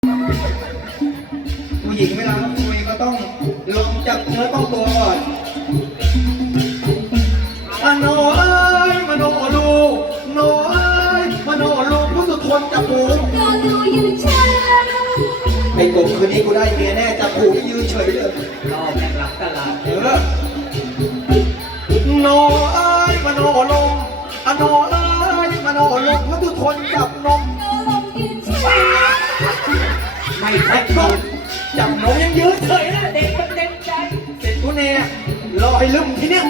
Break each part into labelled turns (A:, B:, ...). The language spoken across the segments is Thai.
A: ผู้หญิงเวลาเขาคุยก็ต้องลงจากเนื้อต้องตัวก่อนอะโนเอ้ยมโนลูโนเอ้ยมโนลูผู้สุดทนจับผูไอ้กบคืนนี้กูได้เมียแน่จับผูไม่ยืนเฉยเลยรอแม่งหลังตลาดโนเอ้ยมโนลงอะโนเอ้ยมโนลงผู้สุดทนจับนมไม่ใช่นมจับนมยังยืนเฉยนะเด็กมันเต็มใจเสร็จกูเนี่ยรอให้ลืมทีเนี้ย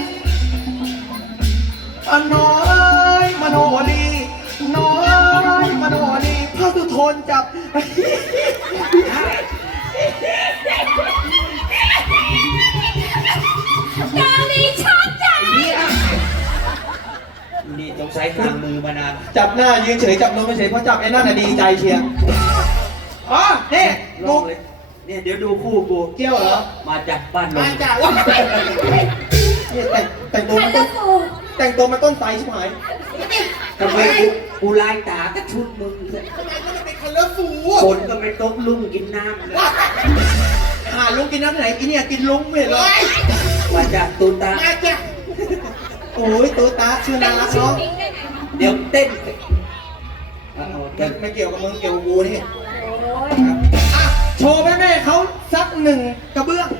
A: อะโนเอ้ยมโนลีโนเอ้ยมโนลีพระสุทนจับ
B: ดาลีชอบใจ
C: นี่ต้องใช้ทางมือมานาน
A: จับหน้ายืนเฉยจับนมไม่เฉยเพราะจับไอ้นั่นน่ะดีใจเชียร์อ๋อนี่
C: ล
A: กู
C: องเลยเนี่ยเดี๋ยวดูคู่กู
A: เกี่ยวเหรอ
C: มาจากบ้านน
A: มาน จากว่าเนี่ยแต่งตัวมันต้นแต่งตัวมันต้นไทรใช่ไหม
C: ทำไมกูลายตาก็ชุดมึงเลย
A: ทำไมมันเป็นคัลเลอร์ฟู
C: คนก็ไม่ตกลุ่มกินน้ำเลย
A: หาลุงกินน้ำไหนกินเนี่ยกินลุงไม่เห็นหรอ
C: มาจากตูตา
A: มาจากโอ้ยตัวตาชื่อน่ารักเนาะ
C: เดี๋ยวเต้น
A: ไม่เกี่ยวกับมึงเกี่ยวกับกูนี่อ่ะโชว์แม่ๆเขาสักหนึ่งกระเบื้อง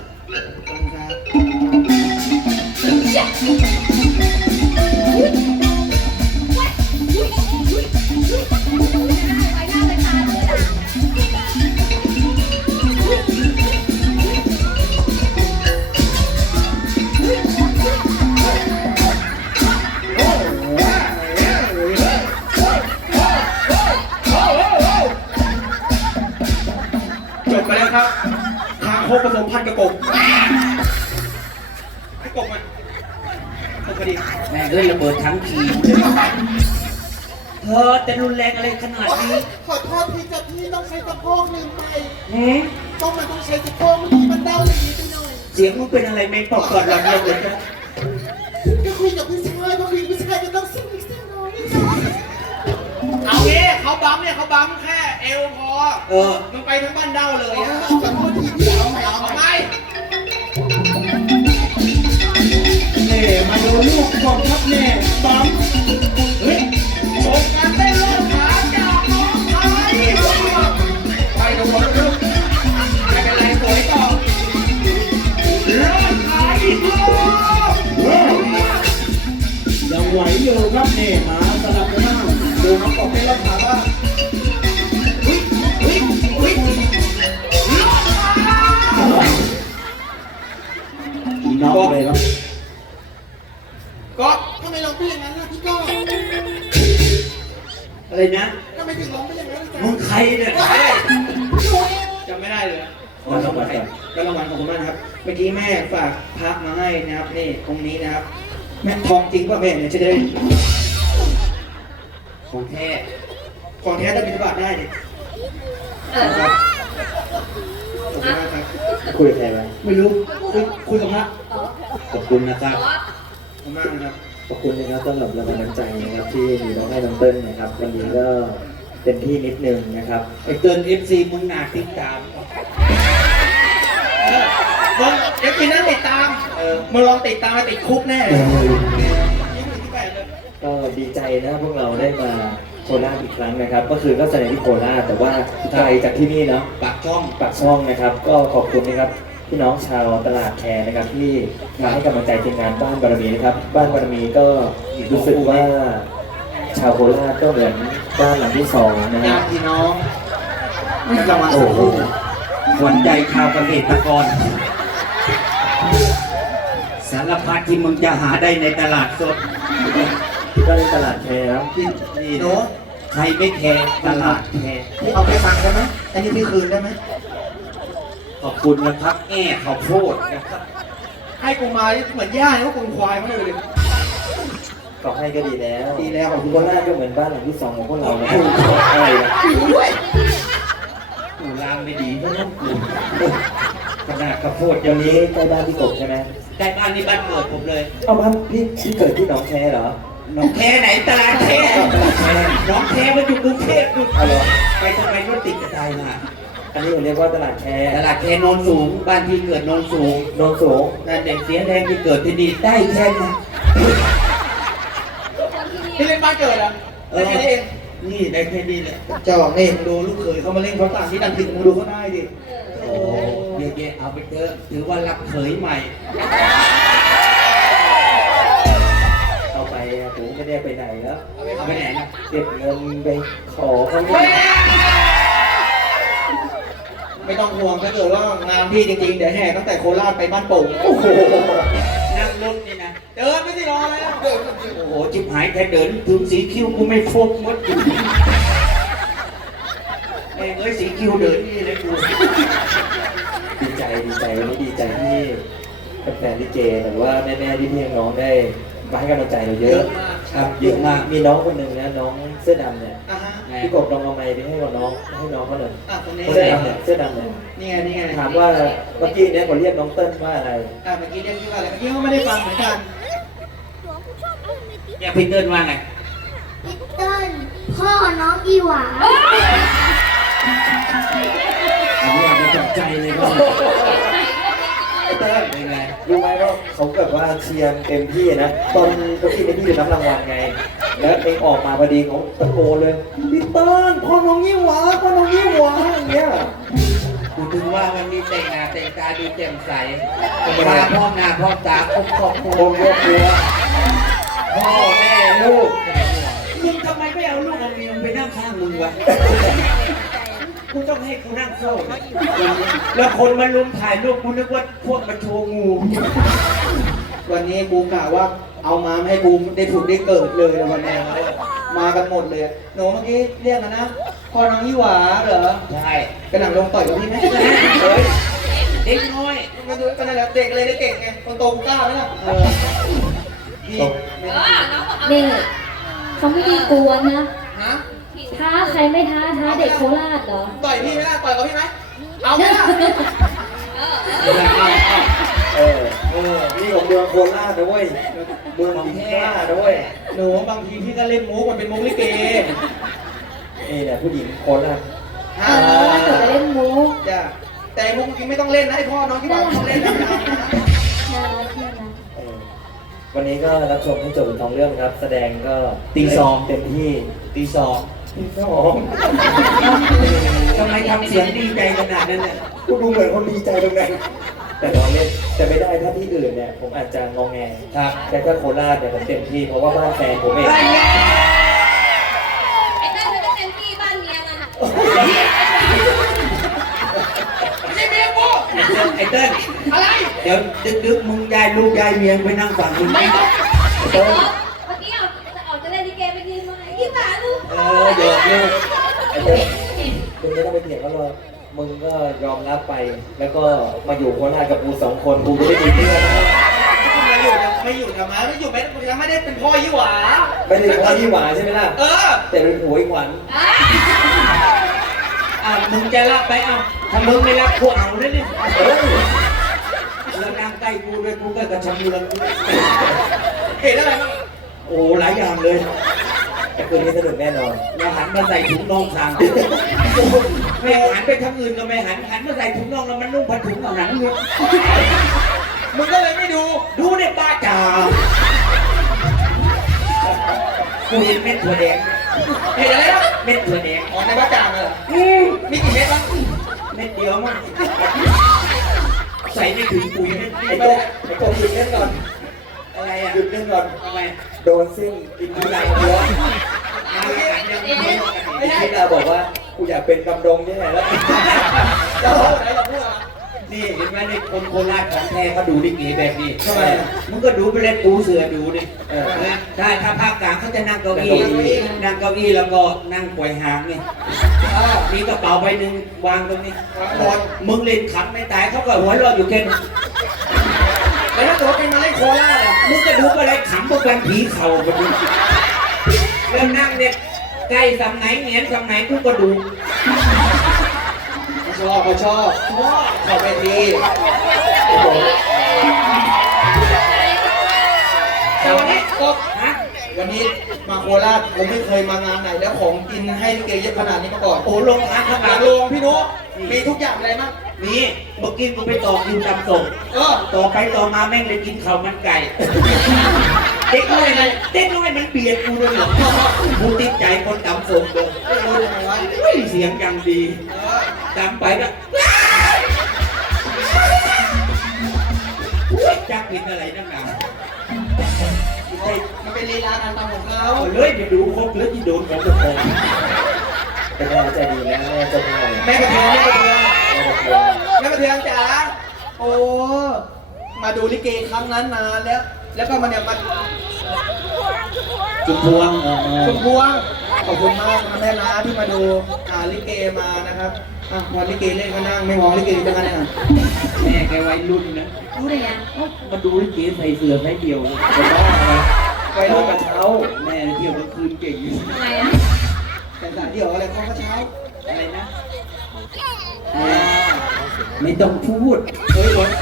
A: จบไปแล้วครับทางโคกผสมพันธุ์กระกบกระกบมันกระกบพอดี
C: แม่งเอ้ยระเบิดทั้งทีมเธอจะรุนแรงอะไรขนาดนี้
D: ขอโทษพี่จะพี่ต้องใช้สะโพกลืมไป
C: หืม
D: มันต้องใช้สะโพกเมื่อกี้มันเด้าอย่างนี้ไปหน่อย
C: เสียงมึงเป็นอะไรไม่ปอกก่อนหลังเลยนะ
D: ก็คุยกับผู้ชายก็คุยกับผู้ชายก็ต้องสิ่งนี้สิ่งน้อย
A: เอางี้เขาบั๊มเนี่ยเขาบั๊มแค่เอวพอ มึงไปทั้งบ้านเด้าเลยอะ
D: ขอโทษทีพี่เอาใหม่เอา
A: ทำ
D: ให
A: ไม
D: ม่
A: เน่มาดูลูกของครับเน่บั๊มเฮ้ยโชว์การเต้นโลดขาจากน้องไทยไปดูบอลลูกไม่เป็นไรสวยต่อโลดขาอีกรอบยังไหวอยู่ครับเน่หาสลับกันบ้างดูน้องกบเต้นโลดขาบ้าง
C: น้องเลยครับ
A: ก็
D: ทำไมร้องไปอย่างนั้นล่ะพี่ก็
C: อะไรนะ
D: ทำไมถึงร้องไปอย่างนั้นล่ะ
C: มึงใครเนี่ย
A: จำไม่ได้เลยก็รางวัลขอบคุณมากนะครับ เมื่อกี้แม่ฝากพระมาให้นะครับนี่องค์นี้นะครับแม่ทองจริงป่ะแม่เนี่ยจะได้
C: ของแท้
A: ของแท้จะบิณฑบาตได้เนี่ยครับขอบคุณมากครับ
C: คุยกับใครมา
A: ไม่รู้คุยกับพระ
C: ขอบคุณนะครับ
A: ขอบคุณมากนะครับ
E: ขอบคุณนะครับสำหรับรางวัลน้ำใจนะครับที่มีน้องให้น้องเติ้ลนะครับวันนี้ก็เต็มที่นิดนึงนะครับ
C: ไอ้เกิน FC มึงหนาติดตาม
A: มึงเดี๋ยวกินนั่นติดตามมึงลองติดตามมาติดคุกแน่28เลย
E: ก็ดีใจนะพวกเราได้มาโคราชอีกครั้งนะครับ ก็คือก็แสดงที่โคราชแต่ว่าไกลจากที่นี่เนาะ
C: ปากช่อง
E: ปากช่องนะครับ ก็ขอบคุณนะครับพี่น้องชาวตลาดแคร์นะครับที่มาให้กำลังใจทีมงานบ้านบารมีนะครับ บ้านบารมีก็รู้สึกว่าชาวโคราชก็เหมือนบ้านหลังที่สองนะ
A: ญา
E: ฮะ
A: ติพี่น้องจะมา
E: โอ้โห
C: ขวัญใจชาวเกษตรกร สารพัดที่มึงจะหาได้ในตลาดสด
E: ก็ในตลาดแคร์ครับ
C: ที่นี่
A: หนู
C: นะใครไม่แคร์ตลาดแคร์
A: เอาไปฟังได้ไหมอันนี้พี่คืนได้ไหม
C: ขอบคุณนะครับแง่ข้าวโพดนะครับ
A: ให้กูมาเหมือนย่าเนี่ยว่ากูควายมากเลย
E: ก็ให้ก็ดีแล้ว
A: ดีแล้วขอบคุณ
E: โคราชก็เหมือนบ้านหลังที่สองของพวกเรานะครับอะไรนะ
C: กูลามไม่ดีเพราะน้องกูขนาดข้าวโพด
E: วั
C: ยัง
E: น
C: มี
E: นี้ใกล้บ้านพี่กบใช่ไหม
C: ได้บ้านนี้บ้านเกิดผมเลย
E: เอาบ้านพี่เกิดที่หนองแคเหรอ
C: น้องแคไหนตลาดแคน้องแคมันอยู่กรุงเทพนู่น
E: เอาเหรอ
C: ไปทำไมรถติดกระจายมา
E: อันนี้ผมเรียกว่าตลาดแค
C: ตลาดแคโนนสูงบ้านที่เกิดโนนสูง
E: โนนสูง
C: แต่เด็กเสียแรงที่เกิดที่นี่ได้แค่นี้
A: ที่เล่นบ้านเกิดอ่ะได้แค่นี้เอง
C: นี่ได้แค่นี้แหละ
A: จอกนี่มึงดูลูกเขยเขามาเล่นเขาต่างที่ดังผิดมึงดูเขาได้ดิ
C: โอ้เยอะแยะเอาไปเถอะถือว่ารับเขยใหม่
E: เอาไปอะผมไม่ได้ไปไหนแล้ว
C: เอาไปไหนนะ
E: เก็บเงินไปขอเขา
A: ไม่ต้องห่วงถ้าเกิดว่างานพี่จริงๆเดี๋ยวแห่ตั้งแต่โคราชไปบ้านโป่ง
E: โอ้โห
C: นั่งรถนี่นะ
A: เดินไม่ได้รอแล้วเดิน
C: โอ้โหจิบหายแค่เดินถึงสีคิ้วกูไม่โฟกหมดเอ้ยสีคิ้วเดินนี่เลยกู
E: ดีใจวันนี้ดีใจที่แฟนๆลิเกหรือว่าแม่ๆที่พี่น้องได้มาให้กำลังใจเราเย
A: เย
E: อะ
A: อะมาก
C: ครับเยอะมาก
E: มีน้องคนหนึ่งนะน้องเสื้อดำเนี่ย
A: อ่ะฮะ
E: พี่กบลองเอาไมค์ไปให้กับน้องให้น้องเขาหน่อย
A: คนนี้
E: เสื้อดำเนี่ยเสื้อดำเนี่ย
A: นี่ไง
E: ถามว่าเมื่อกี้เนี่ยผมเรียกน้องเติ้ลว่าอะไร
A: เมื่อกี้เรียกชื่อว่าอะไรเมื่อกี้เขาไม่ได้ฟังเหมือนกัน
C: อย่าพี่เติ้ลว่าไง
B: พี่เติ้ลพ่อน้องอีหวา
C: อันนี้เอาไปจับใจเลยก็
E: ไอ้เติ้ล
C: เป็นไง
E: รู้ไหมว่าเขาแบบว่าเชียร์เต็มที่นะตอนเมื่อกี้เนี่ยพี่อยู่รับรางวัลไง แล้วเองออกมาพอดีเขาตะโกนเลยพี่เติ้ลพ่อน้องยี่หวาพ่อน้องยี่หวาอย่างเงี้ย
C: กูถึงว่าวันนี้แต่งหน้าแต่งตาดูแจ่มใสตาพร้อมหน้าพร้อมตาครบครอบครัว
E: โคตรครัว
C: พ่อแม่ลูกมึงทำไมไม่เอาลูกเอาเมียไปนั่งข้างมึงวะกูต้องให้กูนั่งเฝ้าแล้วคนมาลุมถ่ายรูปกูนึกว่าพวกมาโชว์งู
A: วันนี้กูกะว่าเอามาให้กูได้ถูกได้เกิดเลยวันนี้มากันหมดเลยหนูเมื่อกี้เรียกนะพ่อน้องยี่หวาเหรอ
C: ใช่
A: กระหน่ำลงต่อยกับพี่ไหม
C: เฮ้ยเด็กน้อย
A: มาดูกันนั่นแหละเด็กเลยได้เก่งไงคนโตกูกล้าไหมล่ะพี่
B: นี่เขาไม่ได้กวนนะ
A: ฮะ
B: ท้าใครไม่ท้าเด็กโคราชเหรอ
A: ต่อยพี่ไหมล่ะต่อยกับพี่ไหมเอาไหมล่ะ
E: นี่ของเมืองโคราชนะเว้ยเมืองของกล้านะเว้ย
A: หนูบางทีพี่ก็เล่นมุกมันเป็นมุกลิเก
E: นี่แหละผู้หญิงโคราช
A: ฮะ
B: เกิดไปเล่นมุก
A: จ้ะแต่มุกจริงไม่ต้องเล่นนะให้พ่อน้องที่บ้านต้องเล่นนะ
B: น่ารักน่ารัก
E: วันนี้ก็รับชมให้จบเป็นทองเรื่องครับ แสดงก็
C: ตีสอง
E: เต็มที่
C: ตีสอง
E: ตีสอง
C: ทำไมทำเสียงดีใจขนาดนั้นเนี่ย
E: กูดูเหมือนคนดีใจตรงนั้นแต่เราเล่นแต่ไม่ได้ถ้าที่อื่นเนี่ยผมอาจจะงองแง
C: ครับ
E: แต่ถ้าโคราชเนี่ยผมเต็มที่เพราะว่าบ้านแฟนผมเอง
B: ไอ้เต้นจะเป็นที่บ้านเมียมัน
A: ไม่ใช่เมียกู
C: ไอ้เติ้ล
A: อะไร
C: เดี๋ยวดึกๆมึงยายลูกยายเมียไปนั่งฝั่งมึงไหม
B: เมื่อกี้ออกจะเล่นลิเกไปยืนมายี่หมาลูก
C: เดี๋ยวลูก
E: ไอ้เจ้ามึงไม่ต้องไปเถียงเขาหรอกมึงก็ยอมรับไป แล้วก็มาอยู่โคราชกับกูสองคนกูจะได้ดีเพื่อน
A: ไม่อยู่กับม้าไม่อยู่ไม่ยังไม่ได้เป็นพ่อยี่หวา
E: ไม่ได้พ่อที่หวานใช่ไหมล่ะ แต่เป็นผัวอีกหวาน
C: มึงจะรับไปถ้ามึงไม่รับกูเอาเลยเนี่ย
E: เฮ้ย
C: แล้วนั่งใกล้กูด้วยกูก็กระชับเรือน
A: เห็นอะไรบ้าง
C: โอ้หลายอย่างเลย
E: แต่คืนนี้สนุกแน่นอน
C: เราหันมาใส่ถุงน่องทางไม่หันไปทางอื่นก็ไม่หันมาใส่ถุงน่องแล้วมันนุ่งผ้าถุงเอาหนังเลย
A: มึงก็เลยไม่ดู
C: ดูเนี่ยป้าจ๋ากูเห็นเม็ดถั่วแดง
A: เห็นอะไรบ้าง
C: เม็ดถั่วแดง
A: อ๋อในบ้านจางเลยมีกี่เม็ดบ้าง
C: เม็ดเดียวมั้งใส่ไม่ถึงปุ๋ยเม็ด
E: ไอ้โต๊ะหยุดเล่นก่อน
C: อะไรอ่ะ
E: หยุดเล่นก่อน
C: ทำไม
E: โดนซิ่งกินทุเรียนเยอะ
A: ไม่ได้
E: ที่เราบอกว่ากูอยากเป็นดำรงที่ไหนแล้ว
A: จะพูดอะไรจะพูดอะไร
C: นี่เห็นไหมนี่คนโคราชของแท้เขาดูลิเกแบบนี้
A: ทำไม
C: มึงก็ดูไปเลยปูเสือดูดิ
E: เออ
C: นะถ้าภาคกลางเขาจะนั่งเก้าอี้นั่งเก้าอี้แล้วก็นั่งป่วยหางไงมีกระเป๋าใบหนึ่งวางตรงนี้มึงเล่นขำไม่ตายเขาก็หัวเราะอยู่แค่นี้
A: แล้วถ้าเกิดว่าเป็นมาเล่นโคราชอ่ะ
C: มึงก็ดูไปเลยขำพวกกันผีเข่าไปดูแล้วนั่งเนี่ยใกล้สำไหนเหงียนสำไหนกูก็ดู
A: เขาชอบขอเวทีแต่วันนี้ก็
C: ฮะ
A: วันนี้มาโคราชผมไม่เคยมางานไหนแล้วของกินให้ลิเกเยอะขนาดนี้มาก่อน
C: โอ้ลงทางข้างห
A: ห
C: ลั
A: ลั
C: ง
A: งโรงพี่นุมีทุกอย่างอะไรมั้ง
C: นี่เมื่อกี้กูไปต่อคิวจำส่งต่อไปต่อมาแม่งเลยกินข้าวมันไก่ เด็กน้อยมันเบียดกูด้วยเหรอกูติดใจคนจำส่งเลยเสียงยังดีจำไปก็จักกินอะไรนักหนา
A: มันเป็นลีลาการตำของเขา
C: เอาเลยไปดูครบแล้วที่โดนของตัวเอง
E: เป็นแม่ใจดีนะแม่เจ้าพ่อ
A: แม่กระเทียมแม่กระเทียมแม่กระเทียมจ๋าโอ้มาดูลิเกครั้งนั้นนานแล้วก็มาเนี่ยมา
C: จุดพวง
A: ชุมพวงขอบคุณมากนะแม่นะที่มาดูลิเกมานะครับวันลิเกเล่นก็นั่งไม่มองลิเกจะกันเนี่ย
C: แม่แกวัยรุ่นนะ
B: รู้ได้ยัง
C: มาดูลิเกใส่เสื้อใส่เดียวจะบ้าไหมวัยรุ่นกระเช้าแม่เที่ยวกลางคืนเก่ง
B: ทำไมอ่ะ
A: แต่สายเดี่ยวอะไรเขาก็เช้า
C: อะไรนะไม่ต้องพูด
A: เฮ้ยรถ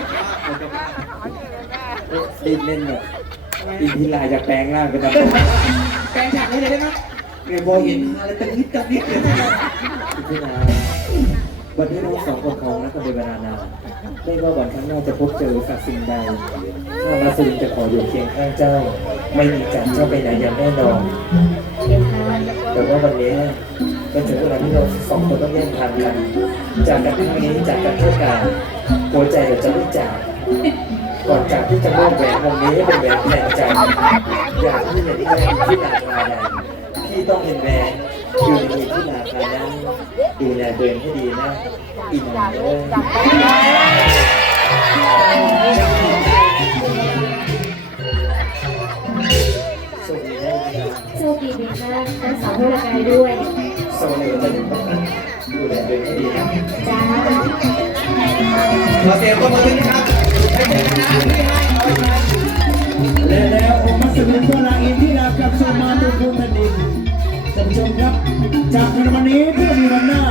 E: เล่นเนี่ยอินทิลายจากแปลงร่างเป็นแบบ
A: แปลงฉากให้เลยได้ไหม
C: แม่พอเห็นอะไรตะนิดเลย
E: อินทิลาวันที่เราสองคนของนักเป็นเวลานานไม่ว่าวันข้างหน้าจะพบเจอกับสิ่งใดข้ามาสุรินจะขออยู่เคียงข้างเจ้า ไม่มีการเจ้าไปไหนอย่างแน่นอน
B: เดี๋ยวค่ะ
E: แต่ว่าวันนี้เป็นถึงเวลาที่เราสองคนต้องแยกทางกันจากกันครั้งนี้จากกันเท่ากันหัวใจเราจะไม่จากก่อนจากที่จะมอบแหวนวงนี้ให้เป็นแหวนแทนใจอยากที่จะได้แหวนที่นาคาใดที่ต้องเห็นแหวนอยู่ในมือที่นาคานั้นดูแลตัวเองให้ดีนะอินเอ้สวัสดีครับ
B: โชคดีมีค่ะทั้งสองพวกกายด้วย
E: สวัสดีครับดูแลตัวเองให้ดีนะ
B: จ้า
A: ขอเสียงปรบมือด้วยนะครับให้เป็นคณะที่ให้เอาไปใช้
F: และแล้วองค์มัสยิดพระอินที่รากับสุมาตุภูมิแผ่นดินท่านผู้ชมครับจากวันนี้เพื่อมีวันหน้า